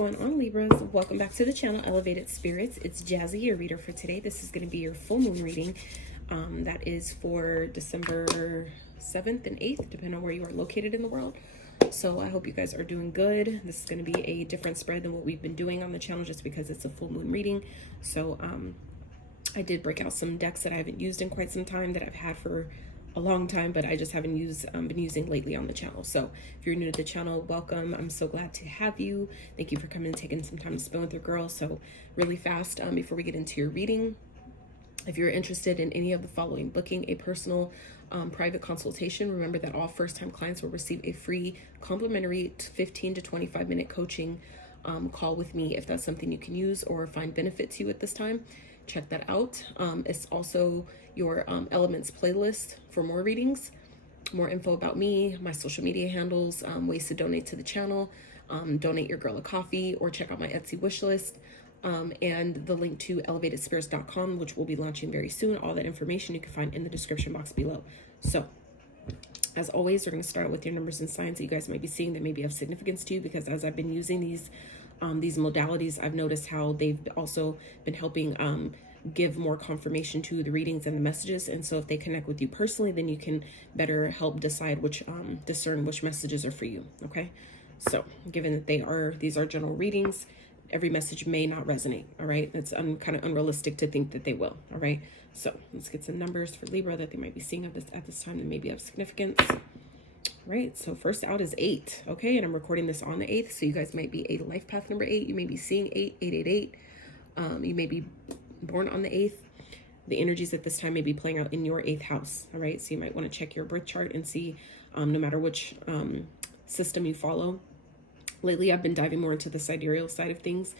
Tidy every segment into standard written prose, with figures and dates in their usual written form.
going on, Libras? Welcome back to the channel, Elevated Spirits. It's Jazzy, your reader for today. This is going to be your full moon reading. That is for December 7th and 8th, depending on where you are located in the world. So I hope you guys are doing good. This is going to be a different spread than what we've been doing on the channel just because it's a full moon reading. So I did break out some decks that I haven't used in quite some time, that I've had for a long time, but I just haven't been using lately on the channel. So if you're new to the channel, welcome. I'm so glad to have you. Thank you for coming and taking some time to spend with your girl. So really fast, before we get into your reading, if you're interested in any of the following: booking a personal private consultation, remember that all first-time clients will receive a free complimentary 15 to 25 minute coaching call with me. If that's something you can use or find benefit to you at this time, check that out. It's also your elements playlist for more readings, more info about me, my social media handles, ways to donate to the channel, donate your girl a coffee, or check out my Etsy wish list, and the link to elevatedspirits.com, which will be launching very soon. All that information you can find in the description box below. So as always, we're going to start with your numbers and signs that you guys might be seeing that maybe have significance to you, because as I've been using these modalities, I've noticed how they've also been helping give more confirmation to the readings and the messages. And so if they connect with you personally, then you can better help decide which discern which messages are for you. Okay, so given that these are general readings, every message may not resonate. All right, it's kind of unrealistic to think that they will. All right, so let's get some numbers for Libra that they might be seeing at this time that maybe have significance. Right, so first out is 8. Okay, and I'm recording this on the 8th, so you guys might be a life path number 8. You may be seeing 888. You may be born on the 8th. The energies at this time may be playing out in your 8th house. All right, so you might want to check your birth chart and see, no matter which system you follow. Lately, I've been diving more into the sidereal side of things,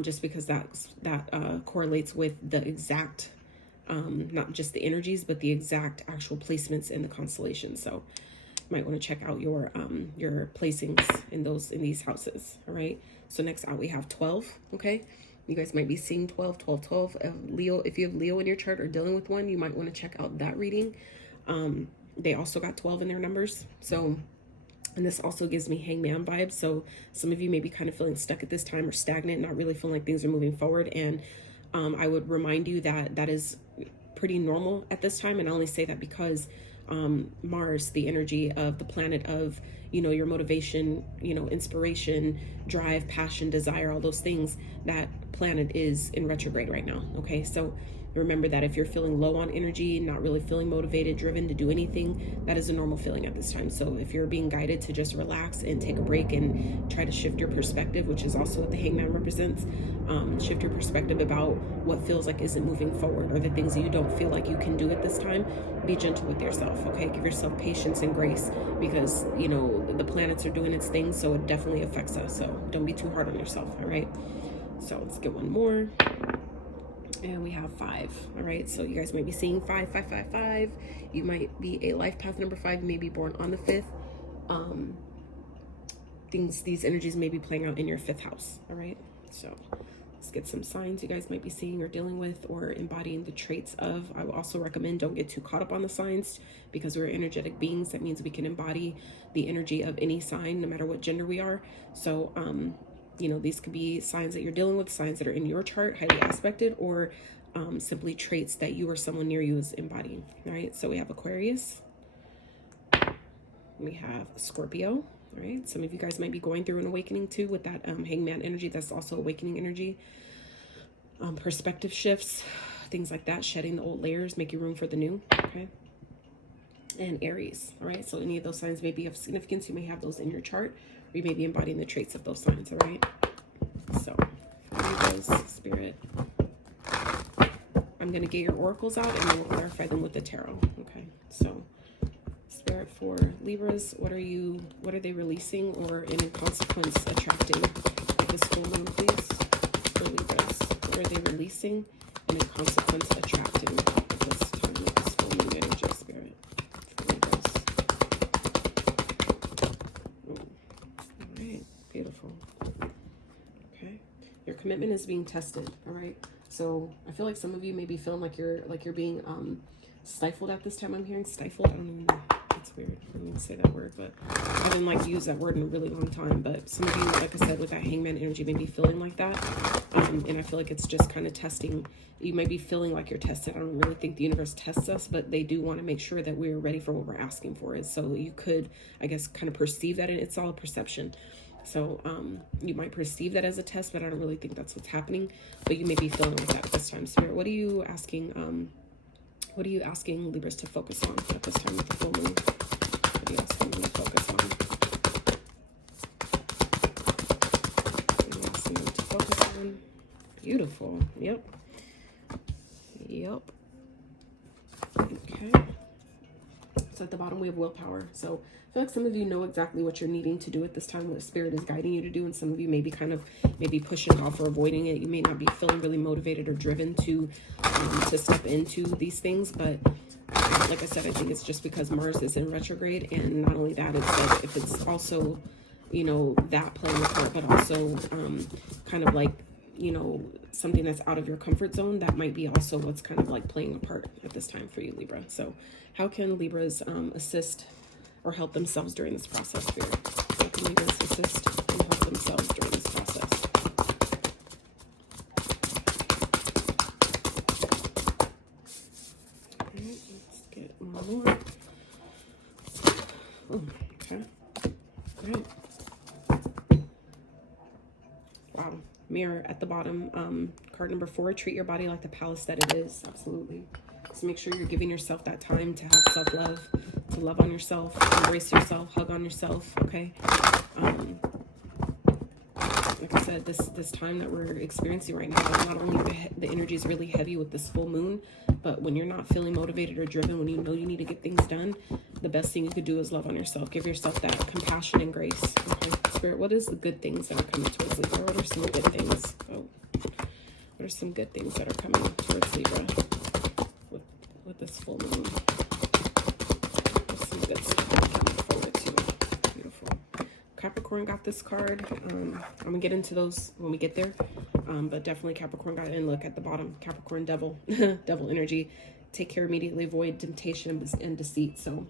just because that correlates with the exact, not just the energies, but the exact actual placements in the constellation. So might want to check out your placings in these houses. All right, so next out we have 12. Okay, you guys might be seeing 12. Leo, if you have Leo in your chart or dealing with one, you might want to check out that reading. They also got 12 in their numbers. So, and this also gives me hangman vibes. So some of you may be kind of feeling stuck at this time, or stagnant, not really feeling like things are moving forward. And I would remind you that that is pretty normal at this time. And I only say that because Mars, the energy of the planet of, your motivation, inspiration, drive, passion, desire, all those things, that planet is in retrograde right now. Okay, so remember that if you're feeling low on energy, not really feeling motivated, driven to do anything, that is a normal feeling at this time. So if you're being guided to just relax and take a break and try to shift your perspective, which is also what the hangman represents, shift your perspective about what feels like isn't moving forward, or the things that you don't feel like you can do at this time, be gentle with yourself. Okay, give yourself patience and grace, because the planets are doing its thing, so it definitely affects us. So don't be too hard on yourself. All right, so let's get one more. And we have 5. All right, so you guys might be seeing 5. You might be a life path number 5. You may be born on the 5th. These energies may be playing out in your 5th house. All right, so let's get some signs you guys might be seeing or dealing with or embodying the traits of. I will also recommend don't get too caught up on the signs, because we're energetic beings. That means we can embody the energy of any sign, no matter what gender we are. So these could be signs that you're dealing with, signs that are in your chart, highly aspected, or simply traits that you or someone near you is embodying. All right, so we have Aquarius. We have Scorpio. All right, some of you guys might be going through an awakening too with that hangman energy. That's also awakening energy. Perspective shifts, things like that, shedding the old layers, making room for the new. Okay. And Aries. All right, so any of those signs may be of significance. You may have those in your chart, or you may be embodying the traits of those signs. All right, so Libras, Spirit, I'm going to get your oracles out and we'll clarify them with the tarot. Okay, so Spirit for Libras, what are they releasing or in consequence attracting this full moon, please? For Libras, what are they releasing and in consequence attracting this time with this full moon energy, Spirit? Beautiful. Okay, your commitment is being tested. All right, so I feel like some of you may be feeling like you're being stifled at this time. I'm hearing stifled. I don't even know. That's weird. I didn't even say that word, but I didn't like use that word in a really long time. But some of you, like I said, with that hangman energy, may be feeling like that. And I feel like it's just kind of testing. You might be feeling like you're tested. I don't really think the universe tests us, but they do want to make sure that we're ready for what we're asking for. And so you could, I guess, kind of perceive that, and it's all a perception. So you might perceive that as a test, but I don't really think that's what's happening. But you may be feeling like that this time. Spirit, what are you asking? What are you asking Libras to focus on at this time with the full moon? What are you asking them to focus on? What are you asking them to focus on? Beautiful. Yep. Yep. Okay. So at the bottom we have willpower. So I feel like some of you know exactly what you're needing to do at this time, what Spirit is guiding you to do, and some of you may be kind of maybe pushing off or avoiding it. You may not be feeling really motivated or driven to step into these things, but like I said, I think it's just because Mars is in retrograde, and not only that, it's like if it's also, you know, that playing a part, but also kind of like, you know, something that's out of your comfort zone, that might be also what's kind of like playing a part at this time for you, Libra. So how can Libras assist or help themselves during this process, Spirit? How can Libras assist and help themselves during this process? All right, let's get one more. Oh, okay. All right. Wow. Mirror at the bottom. Card number 4, treat your body like the palace that it is. Absolutely. So make sure you're giving yourself that time to have self-love, to love on yourself, embrace yourself, hug on yourself, okay? Like I said, this time that we're experiencing right now, not only the energy is really heavy with this full moon, but when you're not feeling motivated or driven, when you know you need to get things done, the best thing you could do is love on yourself. Give yourself that compassion and grace. Okay, Spirit, what is the good things that are coming towards Libra? What are some good things? Oh, what are some good things that are coming towards Libra with this full moon? What's some good stuff I'm looking forward to? Beautiful. Capricorn got this card. I'm gonna get into those when we get there, but definitely Capricorn got it. And look at the bottom, Capricorn devil, devil energy. Take care immediately, avoid temptation and deceit. So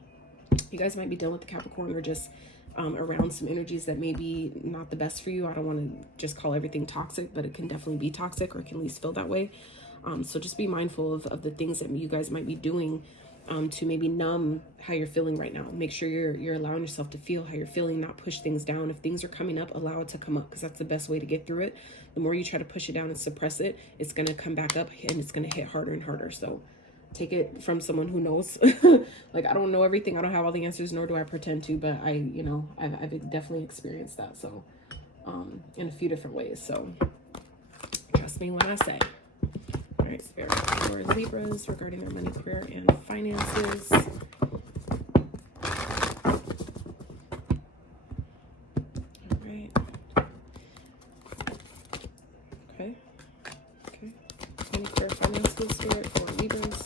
you guys might be dealing with the Capricorn, or just around some energies that may be not the best for you. I don't want to just call everything toxic, but it can definitely be toxic, or it can at least feel that way. So just be mindful of the things that you guys might be doing to maybe numb how you're feeling right now. Make sure you're allowing yourself to feel how you're feeling, not push things down. If things are coming up, allow it to come up, because that's the best way to get through it. The more you try to push it down and suppress it, it's going to come back up, and it's going to hit harder and harder. So take it from someone who knows. Like, I don't know everything. I don't have all the answers, nor do I pretend to, but I've definitely experienced that. So in a few different ways. So trust me when I say. All right, Spirit, for Libras regarding their money, career, and finances. All right. Okay. Okay. Money, career, finances, Spirit, for Libras.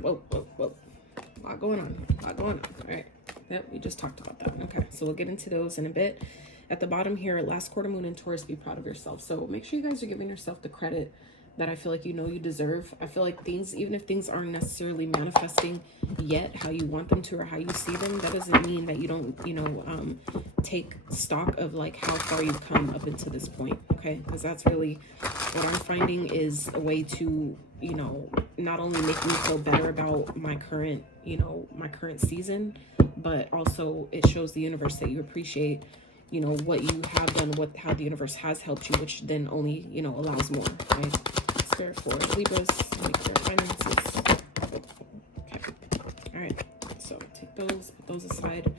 Whoa, whoa, whoa. A lot going on. A lot going on. All right. Yep, we just talked about that. Okay, so we'll get into those in a bit. At the bottom here, last quarter moon in Taurus, be proud of yourself. So make sure you guys are giving yourself the credit that I feel like you know you deserve. I feel like things, even if things aren't necessarily manifesting yet how you want them to or how you see them, that doesn't mean that you don't, take stock of like how far you've come up into this point, okay? Because that's really what I'm finding is a way to, not only make me feel better about my current, my current season, but also it shows the universe that you appreciate what you have done, how the universe has helped you, which then only, allows more, right? Spirit for Libras, make their finances. Okay. All right. So take those, put those aside,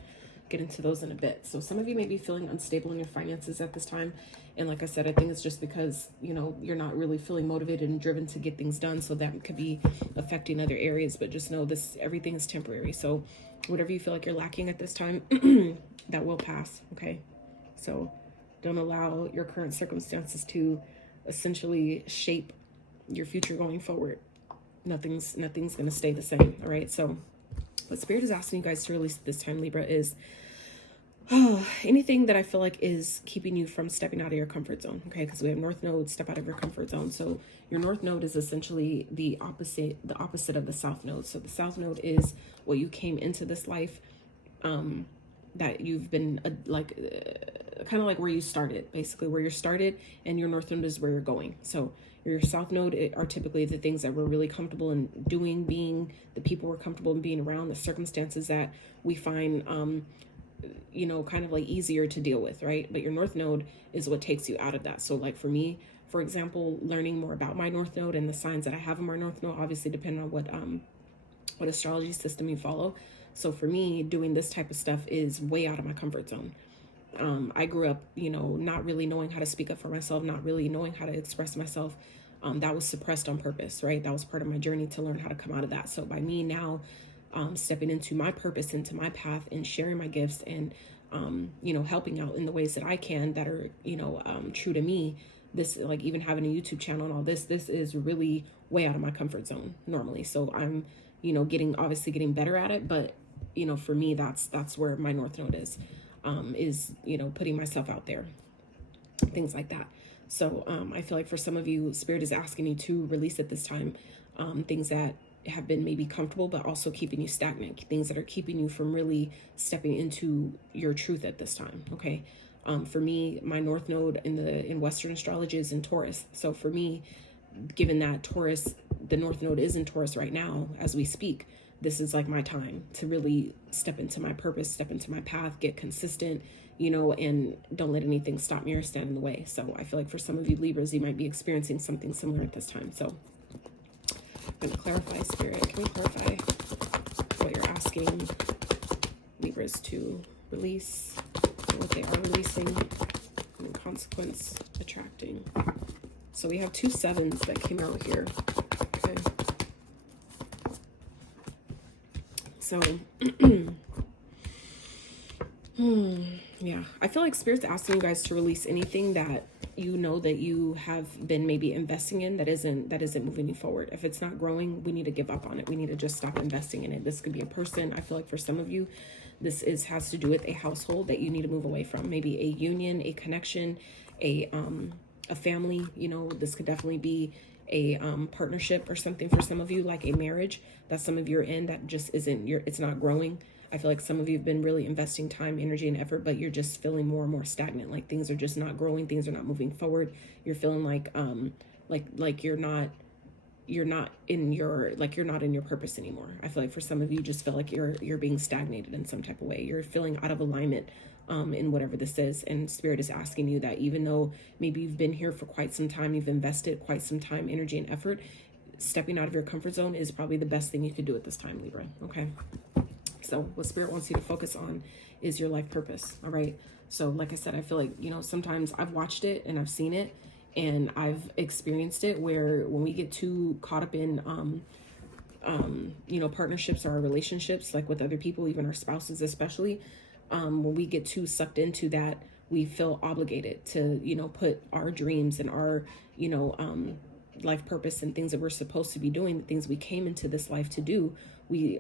get into those in a bit. So some of you may be feeling unstable in your finances at this time. And like I said, I think it's just because, you're not really feeling motivated and driven to get things done. So that could be affecting other areas, but just know everything is temporary. So whatever you feel like you're lacking at this time, that will pass. Okay. So don't allow your current circumstances to essentially shape your future going forward. Nothing's going to stay the same. All right. So what Spirit is asking you guys to release this time, Libra, is anything that I feel like is keeping you from stepping out of your comfort zone. Okay, because we have North Node, step out of your comfort zone. So your North Node is essentially the opposite of the South Node. So the South Node is what you came into this life, that you've been kind of like where you started, basically where you started, and your North Node is where you're going. So your South Node are typically the things that we're really comfortable in doing, being, the people we're comfortable in being around, the circumstances that we find you know, kind of like easier to deal with, right? But your North Node is what takes you out of that. So like for me, for example, learning more about my North Node and the signs that I have in my North Node, obviously depending on what astrology system you follow. So for me, doing this type of stuff is way out of my comfort zone. I grew up, you know, not really knowing how to speak up for myself, not really knowing how to express myself. That was suppressed on purpose, right? That was part of my journey to learn how to come out of that. So by me now stepping into my purpose, into my path, and sharing my gifts, and you know, helping out in the ways that I can that are, you know, true to me, this, like even having a YouTube channel and all this is really way out of my comfort zone normally. So I'm, you know, obviously getting better at it, but you know, for me, that's where my North Node is, you know, putting myself out there, things like that. So I feel like for some of you, Spirit is asking you to release at this time things that have been maybe comfortable, but also keeping you stagnant, things that are keeping you from really stepping into your truth at this time. Okay. For me, my North Node in Western astrology is in Taurus. So for me, given that Taurus, the North Node is in Taurus right now as we speak, this is like my time to really step into my purpose, step into my path, get consistent, you know, and don't let anything stop me or stand in the way. So I feel like for some of you Libras, you might be experiencing something similar at this time. So I'm going to clarify, Spirit. Can we clarify what you're asking Libras to release, and what they are releasing, and consequence attracting? So we have 2 sevens that came out here. Okay. So, yeah, I feel like Spirit's asking you guys to release anything that you know that you have been maybe investing in that isn't moving you forward. If it's not growing, we need to give up on it. We need to just stop investing in it. This could be a person. I feel like for some of you, this has to do with a household that you need to move away from. Maybe a union, a connection, a family. You know, this could definitely be a partnership or something for some of you, like a marriage that some of you are in that just it's not growing. I feel like some of you have been really investing time, energy, and effort, but you're just feeling more and more stagnant. Like things are just not growing. Things are not moving forward. You're feeling like you're not in your purpose anymore. I feel like for some of you, just feel like you're being stagnated in some type of way. You're feeling out of alignment in whatever this is. And Spirit is asking you that even though maybe you've been here for quite some time, you've invested quite some time, energy, and effort, stepping out of your comfort zone is probably the best thing you could do at this time, Libra. Okay. So what Spirit wants you to focus on is your life purpose. All right. So like I said, I feel like, you know, sometimes I've watched it and I've seen it and I've experienced it where when we get too caught up in, you know, partnerships or our relationships, like with other people, even our spouses, especially, when we get too sucked into that, we feel obligated to, you know, put our dreams and our, you know, life purpose and things that we're supposed to be doing, the things we came into this life to do,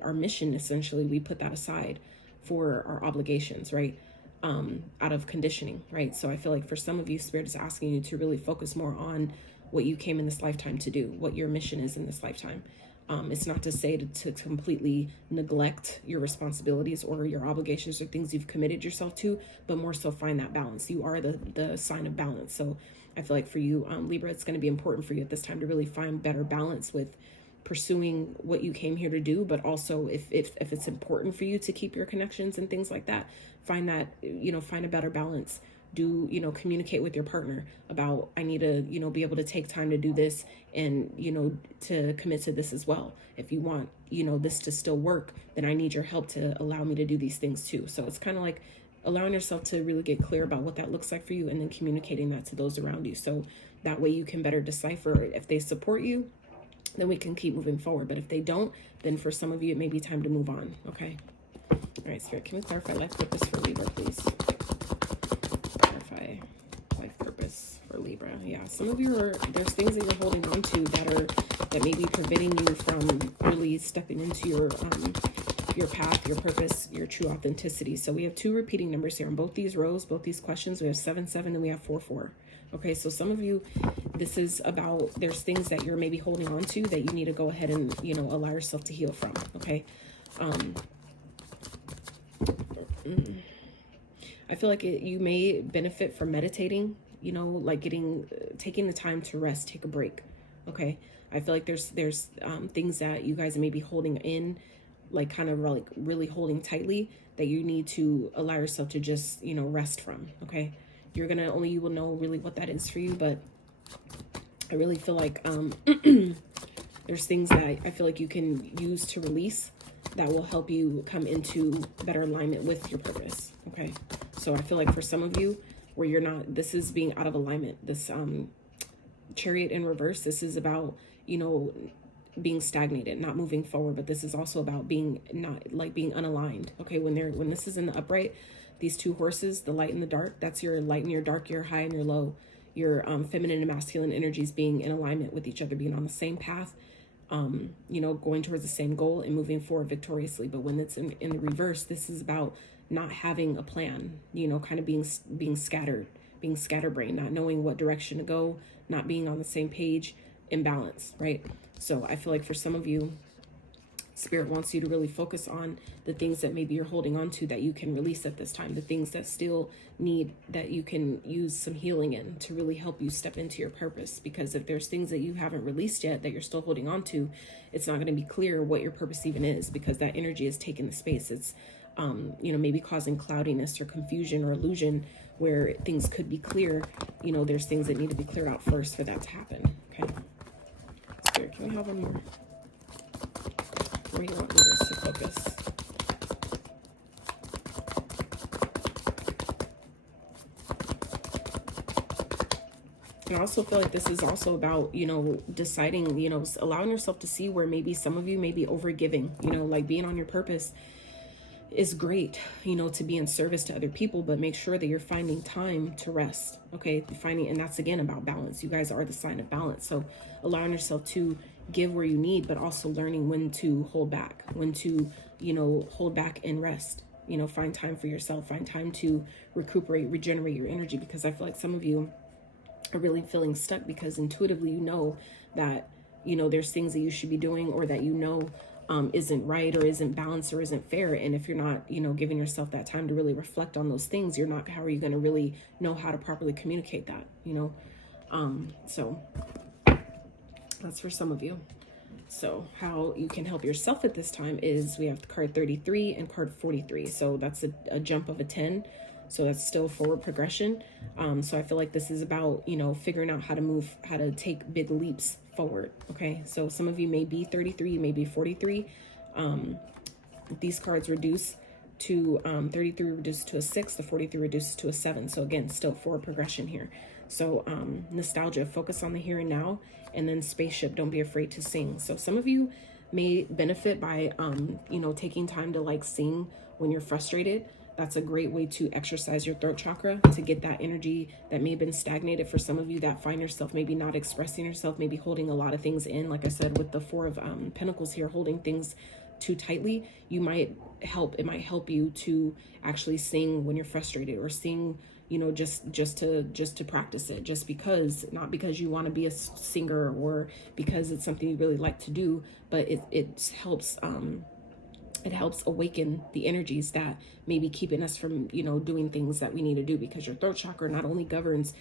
our mission, essentially, we put that aside for our obligations, right? Out of conditioning, right? So I feel like for some of you, Spirit is asking you to really focus more on what you came in this lifetime to do, what your mission is in this lifetime. It's not to say to completely neglect your responsibilities or your obligations or things you've committed yourself to, but more so find that balance. You are the sign of balance. So I feel like for you, Libra, it's going to be important for you at this time to really find better balance with pursuing what you came here to do, but also if it's important for you to keep your connections and things like that, find that, you know, find a better balance. Do, you know, communicate with your partner about, I need to, you know, be able to take time to do this and, you know, to commit to this as well. If you want, you know, this to still work, then I need your help to allow me to do these things too. So it's kind of like allowing yourself to really get clear about what that looks like for you and then communicating that to those around you. So that way you can better decipher if they support you, then we can keep moving forward. But if they don't, then for some of you, it may be time to move on. Okay. All right, Spirit, can we clarify life purpose for Libra, please? Clarify life purpose for Libra. Yeah, some of you there's things that you're holding on to that may be preventing you from really stepping into your path, your purpose, your true authenticity. So we have 2 repeating numbers here on both these rows, both these questions. We have 7, 7, and we have 4, 4. Okay, so some of you, this is about, there's things that you're maybe holding on to that you need to go ahead and, you know, allow yourself to heal from. Okay. I feel like you may benefit from meditating, you know, like taking the time to rest, take a break. Okay. I feel like there's things that you guys may be holding in, like kind of like really holding tightly, that you need to allow yourself to just, you know, rest from. Okay. Only you will know really what that is for you. But I really feel like, there's things that I feel like you can use to release that will help you come into better alignment with your purpose. Okay. So I feel like for some of you where you're not, this is being out of alignment. This, Chariot in reverse, this is about, you know, being stagnated, not moving forward. But this is also about being being unaligned. Okay. When this is in the upright, these 2 horses, the light and the dark, that's your light and your dark, your high and your low, your feminine and masculine energies being in alignment with each other, being on the same path, you know, going towards the same goal and moving forward victoriously. But when it's in the reverse, this is about not having a plan, you know, kind of being scattered, being scatterbrained, not knowing what direction to go, not being on the same page, imbalance, right? So I feel like for some of you, Spirit wants you to really focus on the things that maybe you're holding on to that you can release at this time, the things that still need, that you can use some healing in to really help you step into your purpose. Because if there's things that you haven't released yet that you're still holding on to, it's not going to be clear what your purpose even is, because that energy is taking the space. It's, you know, maybe causing cloudiness or confusion or illusion where things could be clear. You know, there's things that need to be cleared out first for that to happen. Okay. Spirit, can we have one more? Where do you want this to focus? And I also feel like this is also about, you know, deciding, you know, allowing yourself to see where maybe some of you may be overgiving, you know, like being on your purpose is great, you know, to be in service to other people, but make sure that you're finding time to rest. Okay. And that's again about balance. You guys are the sign of balance. So allowing yourself to give where you need, but also learning when to hold back, when to, you know, hold back and rest, you know, find time for yourself, find time to recuperate, regenerate your energy. Because I feel like some of you are really feeling stuck because intuitively, you know, that, you know, there's things that you should be doing, or that, you know, isn't right or isn't balanced or isn't fair. And if you're not, you know, giving yourself that time to really reflect on those things, you're not, how are you going to really know how to properly communicate that, you know? So that's for some of you. So how you can help yourself at this time is we have card 33 and card 43. So that's a jump of a 10. So that's still forward progression. So I feel like this is about, you know, figuring out how to move, how to take big leaps forward. Okay. So some of you may be 33, you may be 43. These cards reduce to 33 reduces to a 6, the 43 reduces to a 7. So again, still forward progression here. So nostalgia, focus on the here and now, and then spaceship, don't be afraid to sing. So some of you may benefit by, you know, taking time to like sing when you're frustrated. That's a great way to exercise your throat chakra, to get that energy that may have been stagnated. For some of you that find yourself maybe not expressing yourself, maybe holding a lot of things in, like I said, with the 4 of Pentacles here, holding things too tightly, it might help you to actually sing when you're frustrated, or sing, you know, just to practice it, just because, not because you want to be a singer or because it's something you really like to do, but it helps it helps awaken the energies that may be keeping us from, you know, doing things that we need to do. Because your throat chakra not only governs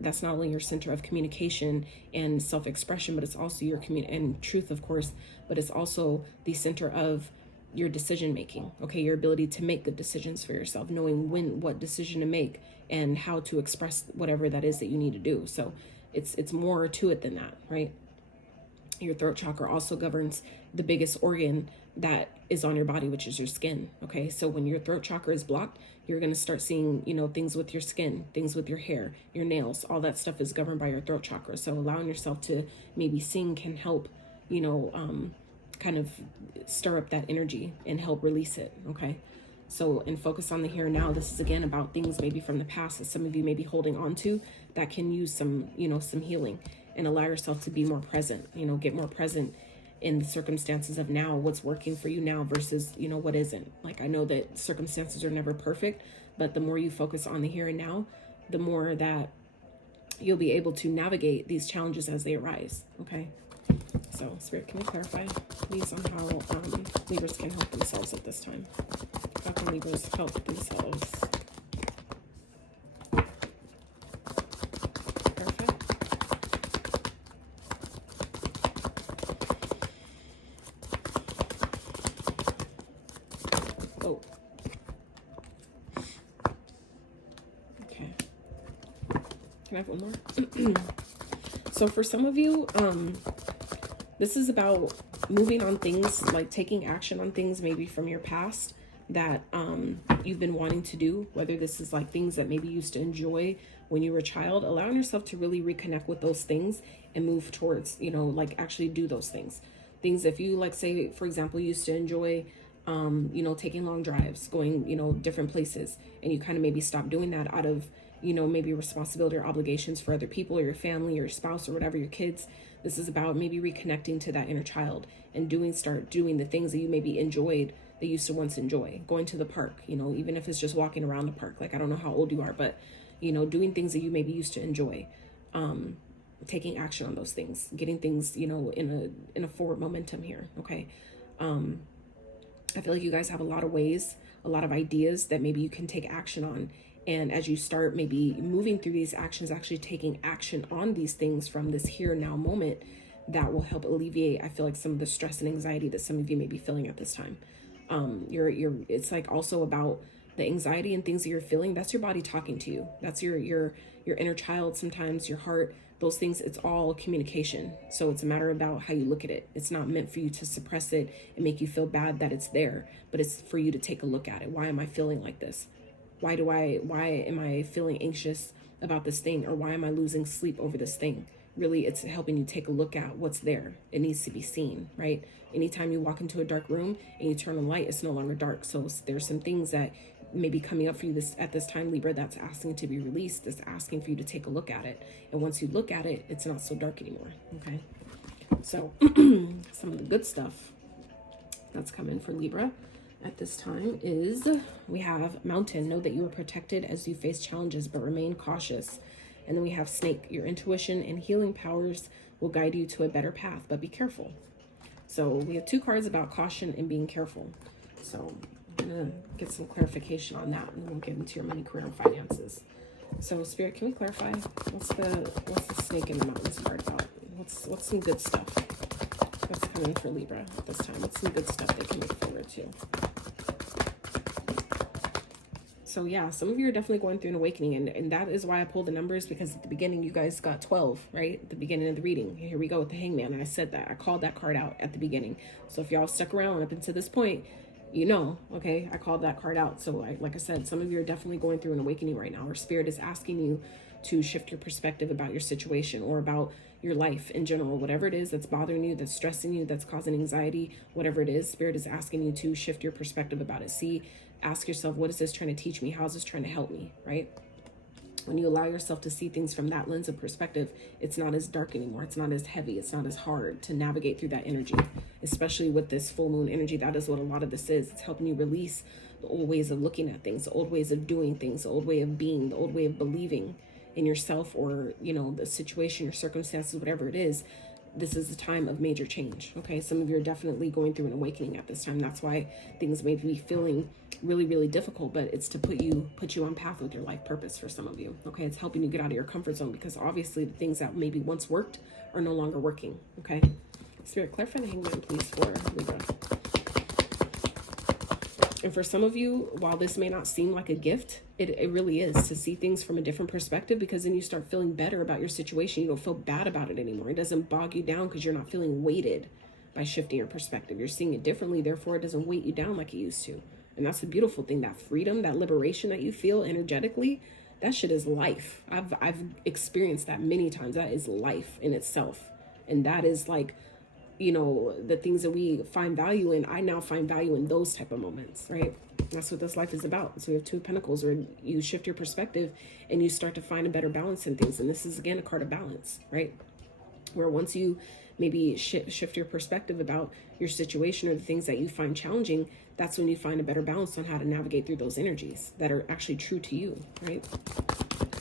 that's not only your center of communication and self-expression, but it's also your and truth, of course, but it's also the center of your decision making. Okay, your ability to make good decisions for yourself, knowing what decision to make and how to express whatever that is that you need to do. So it's more to it than that, right? Your throat chakra also governs the biggest organ that is on your body, which is your skin. Okay, so when your throat chakra is blocked, you're going to start seeing, you know, things with your skin, things with your hair, your nails, all that stuff is governed by your throat chakra. So allowing yourself to maybe sing can help, you know, kind of stir up that energy and help release it. Okay, so, and focus on the here and now. This is again about things maybe from the past that some of you may be holding on to that can use some, you know, some healing, and allow yourself to be more present, you know, get more present in the circumstances of now, what's working for you now versus, you know, what isn't. Like, I know that circumstances are never perfect, but the more you focus on the here and now, the more that you'll be able to navigate these challenges as they arise. Okay. So Spirit, can you clarify please on how Libras can help themselves at this time? How can Libras help themselves? Perfect. Oh. Okay. Can I have one more? So for some of you, this is about moving on things, like taking action on things maybe from your past that you've been wanting to do, whether this is like things that maybe you used to enjoy when you were a child, allowing yourself to really reconnect with those things and move towards, you know, like actually do those things. Things, if you like, say, for example, you used to enjoy, you know, taking long drives, going, you know, different places, and you kind of maybe stop doing that out of, you know, maybe responsibility or obligations for other people or your family or your spouse or whatever, your kids. This is about maybe reconnecting to that inner child and start doing the things that you maybe enjoyed, that you used to once enjoy. Going to the park, you know, even if it's just walking around the park. Like, I don't know how old you are, but, you know, doing things that you maybe used to enjoy. Taking action on those things, getting things, you know, in a forward momentum here. Okay. I feel like you guys have a lot of ways, a lot of ideas that maybe you can take action on. And as you start maybe moving through these actions, actually taking action on these things from this here now moment, that will help alleviate, I feel like, some of the stress and anxiety that some of you may be feeling at this time. It's like also about the anxiety and things that you're feeling. That's your body talking to you. That's your inner child, sometimes your heart, those things. It's all communication. So it's a matter about how you look at it. It's not meant for you to suppress it and make you feel bad that it's there, but it's for you to take a look at it. Why am I feeling like this? Why am I feeling anxious about this thing? Or why am I losing sleep over this thing? Really, it's helping you take a look at what's there. It needs to be seen, right? Anytime you walk into a dark room and you turn on light, it's no longer dark. So there's some things that may be coming up for you at this time, Libra, that's asking to be released, that's asking for you to take a look at it. And once you look at it, it's not so dark anymore, okay? So some of the good stuff that's coming for Libra at this time is, we have Mountain. Know that you are protected as you face challenges, but remain cautious. And then we have Snake. Your intuition and healing powers will guide you to a better path, but be careful. So we have two cards about caution and being careful. So I'm gonna get some clarification on that, and we'll get into your money, career, and finances. So Spirit, can we clarify what's the Snake in the Mountains card about? What's some good stuff that's coming for Libra at this time? What's some good stuff they can look forward to? So yeah, some of you are definitely going through an awakening, and that is why I pulled the numbers, because at the beginning you guys got 12, right? At the beginning of the reading. Here we go with the Hangman, and I said that. I called that card out at the beginning. So if y'all stuck around up until this point, you know, okay, I called that card out. So like I said, some of you are definitely going through an awakening right now, or Spirit is asking you to shift your perspective about your situation or about your life in general. Whatever it is that's bothering you, that's stressing you, that's causing anxiety, whatever it is, Spirit is asking you to shift your perspective about it. Ask yourself, what is this trying to teach me? How is this trying to help me, right? When you allow yourself to see things from that lens of perspective, it's not as dark anymore. It's not as heavy. It's not as hard to navigate through that energy, especially with this full moon energy. That is what a lot of this is. It's helping you release the old ways of looking at things, the old ways of doing things, the old way of being, the old way of believing in yourself, or, you know, the situation, your circumstances, whatever it is. This is a time of major change. Okay, some of you are definitely going through an awakening at this time. That's why things may be feeling really, really difficult, but it's to put you on path with your life purpose for some of you. Okay, it's helping you get out of your comfort zone, because obviously the things that maybe once worked are no longer working. Okay, Spirit, clarify the Hangman, please, for Libra. And for some of you, while this may not seem like a gift, it really is, to see things from a different perspective, because then you start feeling better about your situation. You don't feel bad about it anymore. It doesn't bog you down because you're not feeling weighted by shifting your perspective. You're seeing it differently, therefore it doesn't weight you down like it used to. And that's the beautiful thing, that freedom, that liberation that you feel energetically, that shit is life. I've experienced that many times. That is life in itself. And that is like, you know, the things that we find value in. I now find value in those type of moments, right? That's what this life is about. So we have Two of Pentacles, where you shift your perspective and you start to find a better balance in things. And this is, again, a card of balance, right? where once you maybe shift your perspective about your situation or the things that you find challenging, that's when you find a better balance on how to navigate through those energies that are actually true to you, right?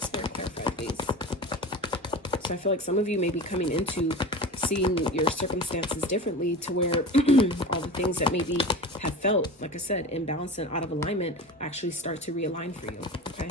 Spirit, clarify, please. So I feel like some of you may be coming into seeing your circumstances differently, to where all the things that maybe have felt, like I said, imbalanced and out of alignment actually start to realign for you, okay?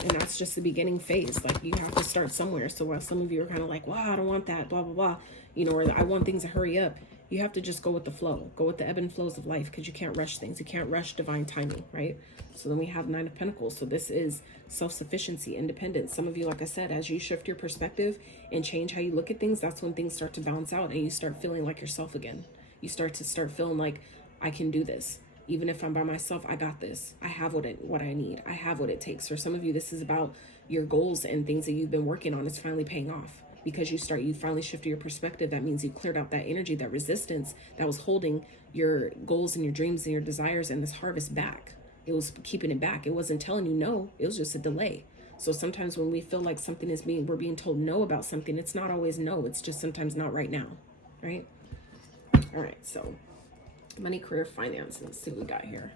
And that's just the beginning phase. Like, you have to start somewhere. So while some of you are kind of like, wow, I don't want that, blah, blah, blah, you know, or I want things to hurry up, you have to just go with the flow. Go with the ebb and flows of life, because you can't rush things. You can't rush divine timing, right? So then we have Nine of Pentacles. So this is self-sufficiency, independence. Some of you, like I said, as you shift your perspective and change how you look at things, that's when things start to balance out and you start feeling like yourself again. You start feeling like, I can do this. Even if I'm by myself, I got this. I have what I need. I have what it takes. For some of you, this is about your goals and things that you've been working on. It's finally paying off because you finally shifted your perspective. That means you cleared out that energy, that resistance that was holding your goals and your dreams and your desires and this harvest back. It was keeping it back. It wasn't telling you no. It was just a delay. So sometimes when we feel like something is we're being told no about something, it's not always no. It's just sometimes not right now, right? All right, so money, career, finances. Let's see what we got here.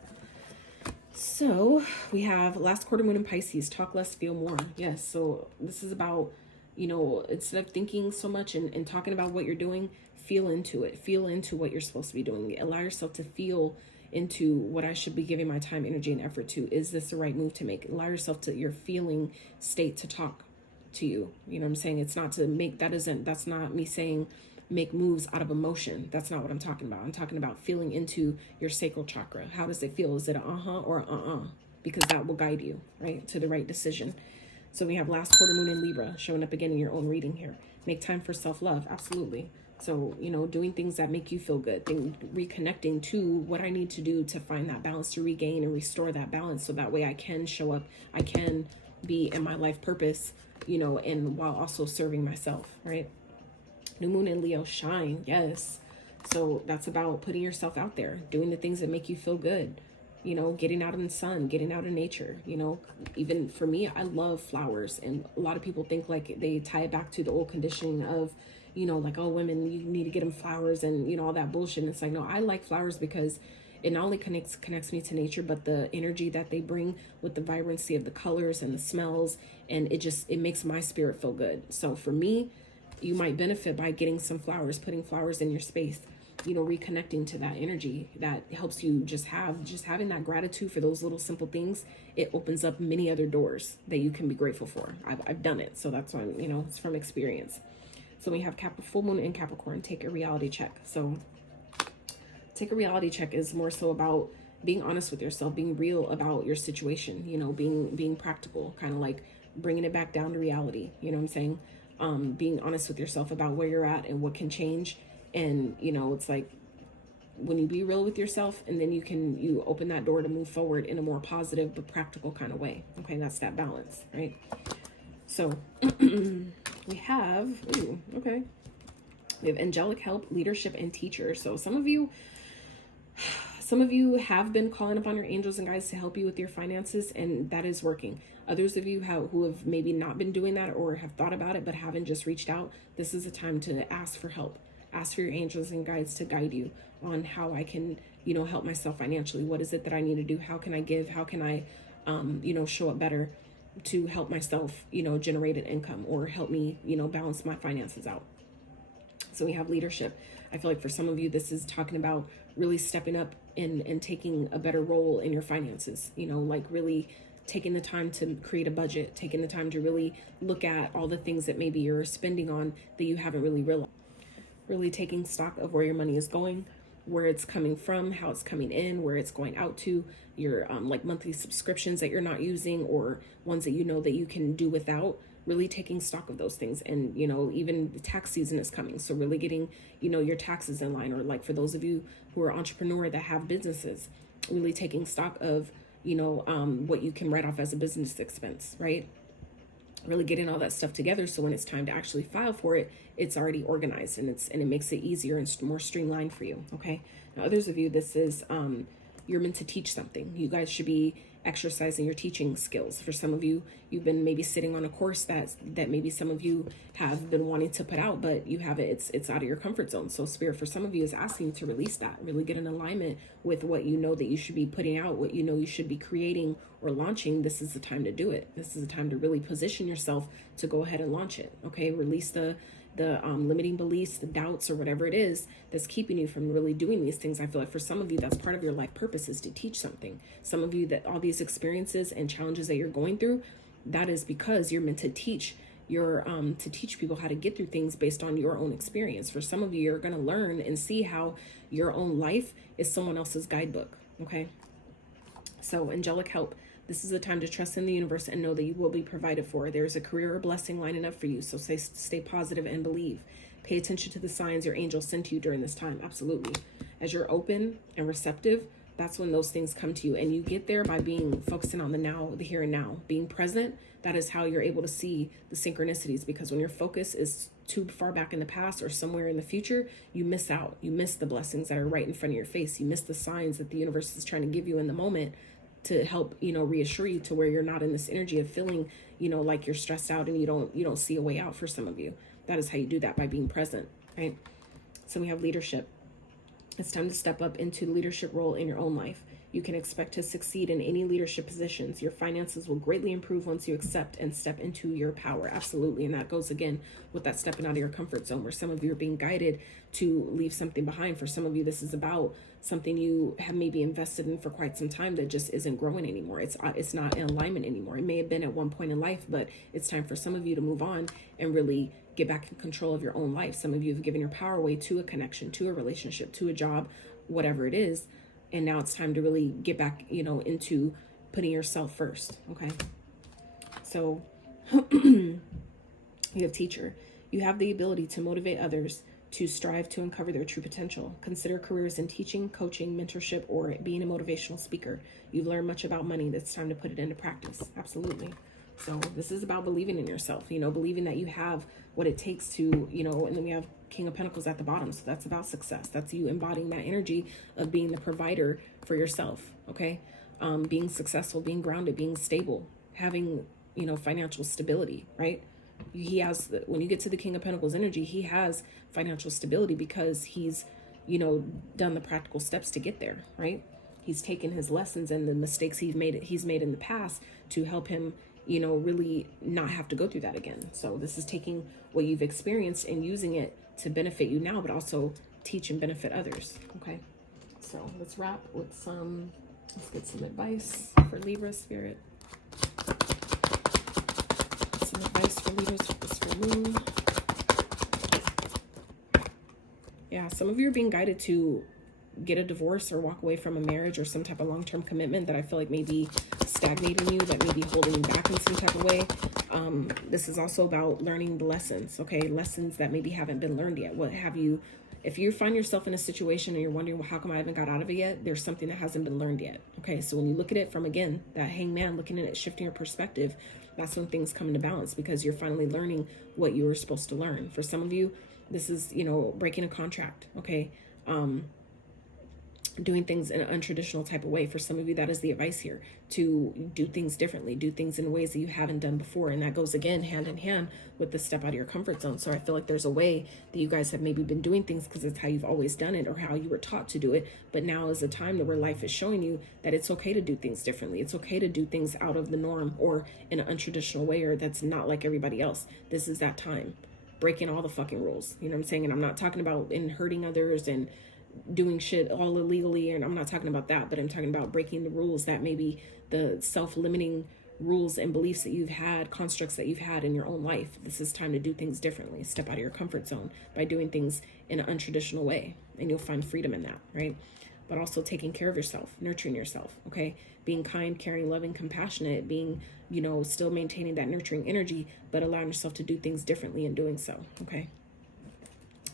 So we have last quarter moon in Pisces. Talk less, feel more. Yes, so this is about, you know, instead of thinking so much and talking about what you're doing, feel into it. Feel into what you're supposed to be doing. Allow yourself to feel into what I should be giving my time, energy, and effort to. Is this the right move to make? Allow yourself to your feeling state to talk to you. You know what I'm saying? It's not to make, that's not me saying make moves out of emotion. That's not what I'm talking about. I'm talking about feeling into your sacral chakra. How does it feel? Is it a or a because that will guide you, right, to the right decision. So we have last quarter moon in Libra showing up again in your own reading here. Make time for self-love. Absolutely. So, you know, doing things that make you feel good, reconnecting to what I need to do to find that balance, to regain and restore that balance, so that way I can show up, I can be in my life purpose, you know, and while also serving myself, right? New moon in Leo, shine. Yes. So that's about putting yourself out there, doing the things that make you feel good, you know, getting out in the sun, getting out in nature. You know, even for me, I love flowers, and a lot of people think like they tie it back to the old conditioning of, you know, like, oh, women, you need to get them flowers and, you know, all that bullshit. And it's like, no, I like flowers because it not only connects me to nature, but the energy that they bring with the vibrancy of the colors and the smells, and it makes my spirit feel good. So for me, you might benefit by getting some flowers, putting flowers in your space, you know, reconnecting to that energy that helps you just having that gratitude for those little simple things. It opens up many other doors that you can be grateful for. I've done it. So that's why, you know, it's from experience. So we have full moon in Capricorn. Take a reality check. So take a reality check is more so about being honest with yourself, being real about your situation, you know, being practical, kind of like bringing it back down to reality. You know what I'm saying? Being honest with yourself about where you're at and what can change. And, you know, it's like when you be real with yourself, and then you open that door to move forward in a more positive but practical kind of way. Okay, that's that balance, right? So we have, we have angelic help, leadership, and teacher. So some of you have been calling upon your angels and guides to help you with your finances, and that is working. Others of you who have maybe not been doing that or have thought about it but haven't just reached out, this is a time to ask for help. Ask for your angels and guides to guide you on how I can, you know, help myself financially. What is it that I need to do? How can I give? How can I, you know, show up better to help myself, you know, generate an income, or help me, you know, balance my finances out. So we have leadership. I feel like for some of you, this is talking about really stepping up and taking a better role in your finances, you know, like really taking the time to create a budget, taking the time to really look at all the things that maybe you're spending on that you haven't really realized. Really taking stock of where your money is going, where it's coming from, how it's coming in, where it's going out to, your like monthly subscriptions that you're not using, or ones that you know that you can do without. Really taking stock of those things. And, you know, even the tax season is coming, so really getting, you know, your taxes in line. Or like for those of you who are entrepreneur that have businesses, really taking stock of, you know, what you can write off as a business expense, right? Really getting all that stuff together, so when it's time to actually file for it, it's already organized, and it makes it easier and more streamlined for you. Okay. Now, others of you, this is you're meant to teach something. You guys should be exercising your teaching skills. For some of you, you've been maybe sitting on a course that maybe some of you have been wanting to put out, but you have it's out of your comfort zone. So Spirit, for some of you, is asking you to release that, really get in alignment with what you know that you should be putting out, what you know you should be creating or launching. This is the time to do it. This is the time to really position yourself to go ahead and launch it. Okay, release the limiting beliefs, the doubts, or whatever it is that's keeping you from really doing these things. I feel like for some of you, that's part of your life purpose, is to teach something. Some of you, that all these experiences and challenges that you're going through, that is because you're meant to teach. You're to teach people how to get through things based on your own experience. For some of you, you're going to learn and see how your own life is someone else's guidebook. Okay, so angelic help. This is a time to trust in the universe and know that you will be provided for. There's a career or blessing lining up for you. So stay positive and believe. Pay attention to the signs your angels send to you during this time. Absolutely. As you're open and receptive, that's when those things come to you. And you get there by being focusing on the now, the here and now. Being present, that is how you're able to see the synchronicities. Because when your focus is too far back in the past or somewhere in the future, you miss out. You miss the blessings that are right in front of your face. You miss the signs that the universe is trying to give you in the moment, to help, reassure you to where you're not in this energy of feeling, like you're stressed out and you don't see a way out. For some of you, that is how you do that, by being present, right? So we have leadership. It's time to step up into the leadership role in your own life. You can expect to succeed in any leadership positions. Your finances will greatly improve once you accept and step into your power. Absolutely. And that goes again with that stepping out of your comfort zone, where some of you are being guided to leave something behind. For some of you, this is about something you have maybe invested in for quite some time that just isn't growing anymore. It's not in alignment anymore. It may have been at one point in life, but it's time for some of you to move on and really get back in control of your own life. Some of you have given your power away to a connection, to a relationship, to a job, whatever it is. And now it's time to really get back, into putting yourself first. Okay. So you have teacher. You have the ability to motivate others to strive to uncover their true potential. Consider careers in teaching, coaching, mentorship, or being a motivational speaker. You've learned much about money. That's time to put it into practice. Absolutely. So this is about believing in yourself, believing that you have what it takes to, and then we have King of Pentacles at the bottom. So that's about success. That's you embodying that energy of being the provider for yourself. Okay. Being successful, being grounded, being stable, having, financial stability, right? He has, when you get to the King of Pentacles energy, he has financial stability because he's, done the practical steps to get there, right? He's taken his lessons and the mistakes he's made in the past to help him, really not have to go through that again. So this is taking what you've experienced and using it to benefit you now, but also teach and benefit others. Okay. So let's wrap with let's get some advice for Libra spirit. Some advice for Libras for Moon. Yeah, some of you are being guided to get a divorce or walk away from a marriage or some type of long-term commitment that I feel like may be stagnating you, that may be holding you back in some type of way. This is also about learning the lessons, okay? Lessons that maybe haven't been learned yet. What have you, if you find yourself in a situation and you're wondering, well, how come I haven't got out of it yet? There's something that hasn't been learned yet, okay? So when you look at it from, again, that hangman, looking at it, shifting your perspective, that's when things come into balance, because you're finally learning what you were supposed to learn. For some of you, this is, breaking a contract, okay? Doing things in an untraditional type of way. For some of you, that is the advice here, to do things differently, do things in ways that you haven't done before. And that goes again hand in hand with the step out of your comfort zone. So I feel like there's a way that you guys have maybe been doing things because it's how you've always done it or how you were taught to do it. But now is a time where life is showing you that it's okay to do things differently. It's okay to do things out of the norm or in an untraditional way, or that's not like everybody else. This is that time. Breaking all the fucking rules. You know what I'm saying? And I'm not talking about in hurting others and doing shit all illegally, and I'm not talking about that, but I'm talking about breaking the rules, that maybe the self-limiting rules and beliefs that you've had, constructs that you've had in your own life. This is time to do things differently. Step out of your comfort zone by doing things in an untraditional way, and you'll find freedom in that, right? But also taking care of yourself, nurturing yourself, okay? Being kind, caring, loving, compassionate, being, still maintaining that nurturing energy, but allowing yourself to do things differently in doing so, okay?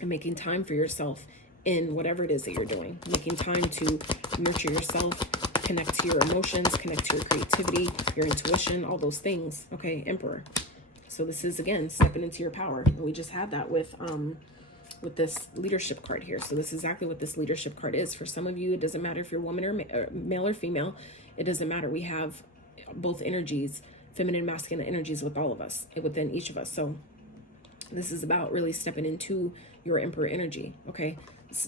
And making time for yourself in whatever it is that you're doing, making time to nurture yourself, connect to your emotions, connect to your creativity, your intuition, all those things. Okay, Emperor. So this is, again, stepping into your power. And we just had that with this leadership card here. So this is exactly what this leadership card is. For some of you, it doesn't matter if you're a woman or male or female. It doesn't matter. We have both energies, feminine, masculine energies with all of us, within each of us. So this is about really stepping into your emperor energy, okay?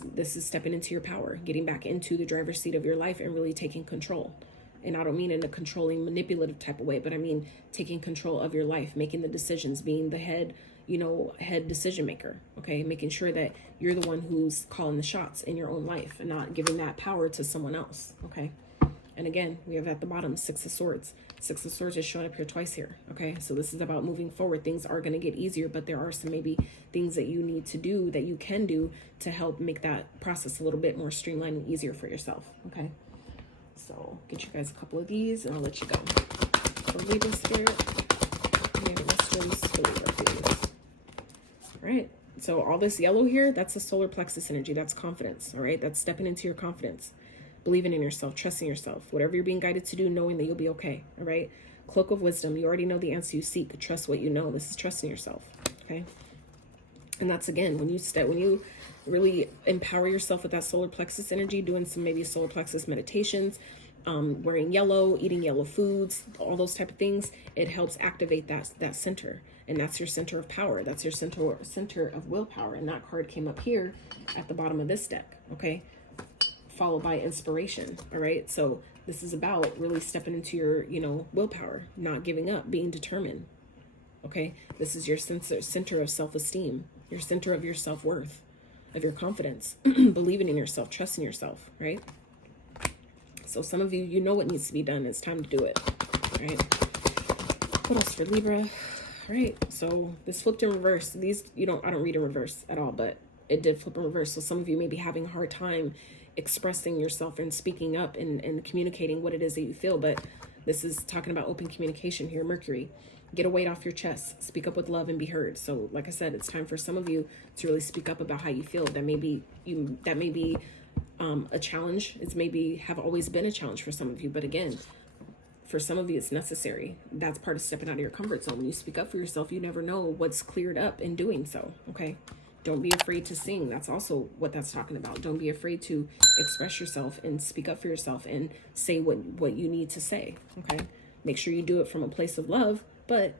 This is stepping into your power, getting back into the driver's seat of your life and really taking control. And I don't mean in a controlling, manipulative type of way, but I mean taking control of your life, making the decisions, being the head, head decision maker, okay? Making sure that you're the one who's calling the shots in your own life and not giving that power to someone else, okay? And again, we have at the bottom, Six of Swords. Six of Swords is showing up here twice here, okay? So this is about moving forward. Things are going to get easier, but there are some maybe things that you need to do, that you can do to help make that process a little bit more streamlined and easier for yourself, okay? So get you guys a couple of these and I'll let you go. For Libra spirit, for Libra, please. All right. So all this yellow here, that's the solar plexus energy. That's confidence, all right? That's stepping into your confidence. Believing in yourself, trusting yourself, whatever you're being guided to do, knowing that you'll be okay, all right? Cloak of wisdom, you already know the answer you seek. Trust what you know. This is trusting yourself, okay? And that's, again, when you really empower yourself with that solar plexus energy, doing some maybe solar plexus meditations, wearing yellow, eating yellow foods, all those type of things, it helps activate that center. And that's your center of power. That's your center of willpower. And that card came up here at the bottom of this deck, okay? Followed by inspiration, all right? So this is about really stepping into your, willpower, not giving up, being determined, okay? This is your center of self-esteem, your center of your self-worth, of your confidence, believing in yourself, trusting yourself, right? So some of you, know what needs to be done. It's time to do it, right? What else for Libra? All right, so this flipped in reverse. These, I don't read in reverse at all, but it did flip in reverse. So some of you may be having a hard time expressing yourself and speaking up and communicating what it is that you feel. But this is talking about open communication here. Mercury, get a weight off your chest, speak up with love and be heard. So like I said, it's time for some of you to really speak up about how you feel. That may be a challenge. It's maybe have always been a challenge for some of you, but again, for some of you it's necessary. That's part of stepping out of your comfort zone. When you speak up for yourself, you never know what's cleared up in doing so, okay? Don't be afraid to sing. That's also what that's talking about. Don't be afraid to express yourself and speak up for yourself and say what you need to say, okay? Make sure you do it from a place of love, but,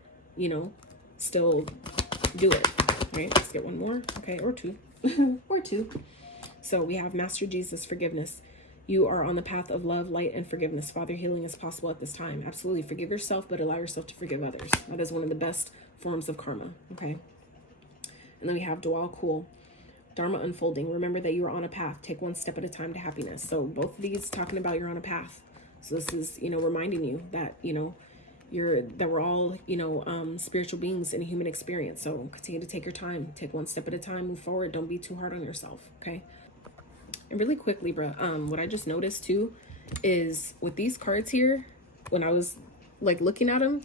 still do it, right? Let's get one more, okay, or two, or two. So we have Master Jesus, forgiveness. You are on the path of love, light, and forgiveness. Father, healing is possible at this time. Absolutely. Forgive yourself, but allow yourself to forgive others. That is one of the best forms of karma, okay? And then we have Dwal Kul, Dharma unfolding. Remember that you are on a path. Take one step at a time to happiness. So both of these talking about you're on a path. So this is, reminding you that, that we're all, spiritual beings in a human experience. So continue to take your time. Take one step at a time. Move forward. Don't be too hard on yourself, okay? And really quick, Libra, what I just noticed too is with these cards here, when I was like looking at them,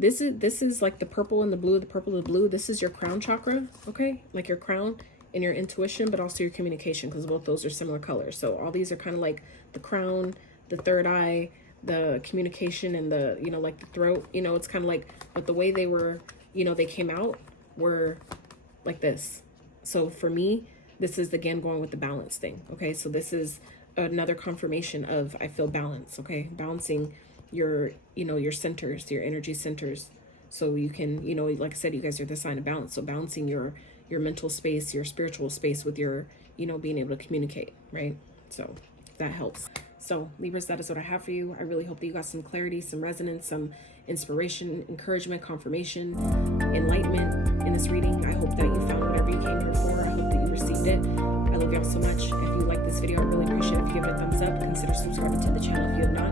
this is like the purple and the blue, the purple and the blue. This is your crown chakra, okay? Like your crown and your intuition, but also your communication, because both those are similar colors. So all these are kind of like the crown, the third eye, the communication, and the, like the throat. It's kind of like, but the way they were, they came out were like this. So for me, this is again going with the balance thing, okay? So this is another confirmation of I feel balance, okay? Balancing your your centers, your energy centers, so you can, like I said, you guys are the sign of balance. So balancing your mental space, your spiritual space with your, being able to communicate, right? So that helps. So Libras, that is what I have for you. I really hope that you got some clarity, some resonance, some inspiration, encouragement, confirmation, enlightenment in this reading. I hope that you found whatever you came here for. I hope that you received it. I love y'all so much. If you like this video, I really appreciate it if you give it a thumbs up. Consider subscribing to the channel if you have not.